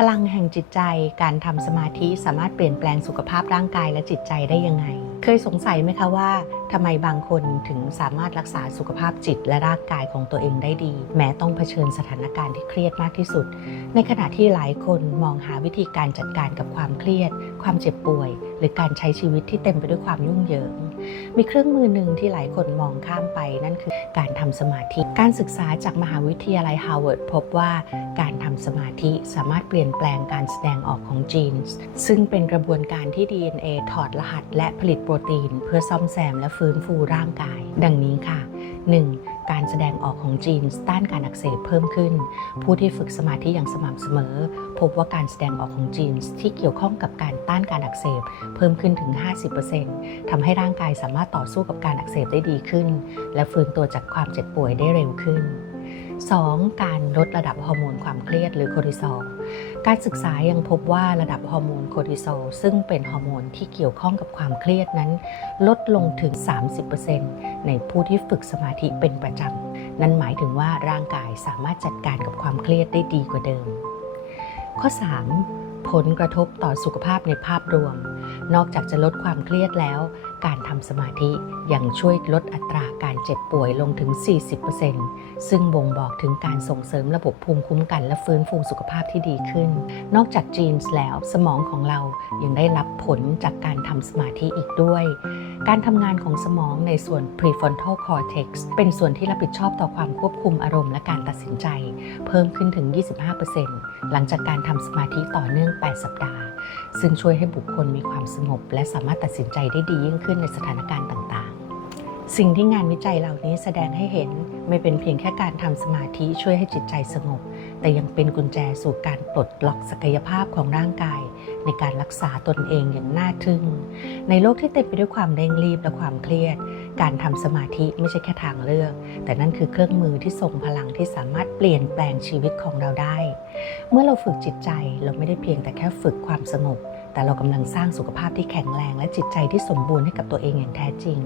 พลังแห่งจิตใจการทำสมาธิสามารถเปลี่ยนแปลงสุขภาพร่างกายและจิตใจได้ยังไง เคยสงสัยไหมคะว่าทำไมบางคนถึงสามารถรักษาสุขภาพจิตและร่างกายของตัวเองได้ดี แม้ต้องเผชิญสถานการณ์ที่เครียดมากที่สุด ในขณะที่หลายคนมองหาวิธีการจัดการกับความเครียด ความเจ็บป่วย หรือการใช้ชีวิตที่เต็มไปด้วยความยุ่งเหยิง มีเครื่องมือหนึ่งที่หลายคนมองข้ามไปนั่นคือการทำสมาธิ การศึกษาจากมหาวิทยาลัยฮาร์วาร์ดพบว่าการทำสมาธิสามารถเปลี่ยนแปลงการแสดงออกของจีน ซึ่งเป็นกระบวนการที่ DNA ถอดรหัส และผลิตโปรตีน เพื่อซ่อมแซมและฟื้นฟูร่างกาย ดังนี้ค่ะ 1. การแสดงออกของจีนต้านการอักเสบเพิ่มขึ้น ผู้ที่ฝึกสมาธิอย่างสม่ำเสมอ พบว่าการแสดงออกของจีนที่เกี่ยวข้องกับการต้านการอักเสบเพิ่มขึ้นถึง 50%ทำให้ร่างกายสามารถต่อสู้กับการอักเสบได้ดีขึ้น และฟื้นตัวจากความเจ็บป่วยได้เร็วขึ้น 2. การลดระดับฮอร์โมนความเครียดหรือคอร์ติซอล การศึกษายังพบว่าระดับฮอร์โมนคอร์ติซอลซึ่งเป็นฮอร์โมนที่เกี่ยวข้องกับความเครียดนั้น ลดลงถึง 30%ในผู้ที่ฝึกสมาธิเป็นประจำ นั่นหมายถึงว่าร่างกายสามารถจัดการกับความเครียดได้ดีกว่าเดิม ข้อ 3. ผลกระทบต่อสุขภาพในภาพรวม นอกจากจะลดความเครียดแล้ว การทำสมาธิยังช่วยลดอัตราการเจ็บป่วยลงถึง 40%ซึ่งบ่งบอกถึงการส่งเสริมระบบภูมิคุ้มกันและฟื้นฟูสุขภาพที่ดีขึ้น นอกจากจีนส์แล้วสมองของเรายังได้รับผลจากการทำสมาธิอีกด้วย การทำงานของสมองในส่วน prefrontal cortex เป็นส่วนที่รับผิดชอบต่อความควบคุมอารมณ์และการตัดสินใจ เพิ่มขึ้นถึง 25%หลังจากการทำสมาธิต่อเนื่อง 8 สัปดาห์ ซึ่งช่วยให้บุคคลมีความสงบ และสามารถตัดสินใจได้ดียิ่งขึ้นในสถานการณ์ต่างๆ สิ่งที่งานวิจัยเหล่านี้แสดงให้เห็นไม่เป็นเพียงแค่การทำสมาธิช่วยให้จิตใจสงบ แต่ยังเป็นกุญแจสู่การปลดล็อกศักยภาพของร่างกาย ในการรักษาตนเองอย่างน่าทึ่ง ในโลกที่เต็มไปด้วยความเร่งรีบและความเครียด การทำสมาธิไม่ใช่แค่ทางเลือก แต่นั่นคือเครื่องมือที่ทรงพลังที่สามารถเปลี่ยนแปลงชีวิตของเราได้ เมื่อเราฝึกจิตใจเราไม่ได้เพียงแต่แค่ฝึกความสงบแต่เรากำลังสร้างสุขภาพที่แข็งแรงและจิตใจที่สมบูรณ์ให้กับตัวเองอย่างแท้จริง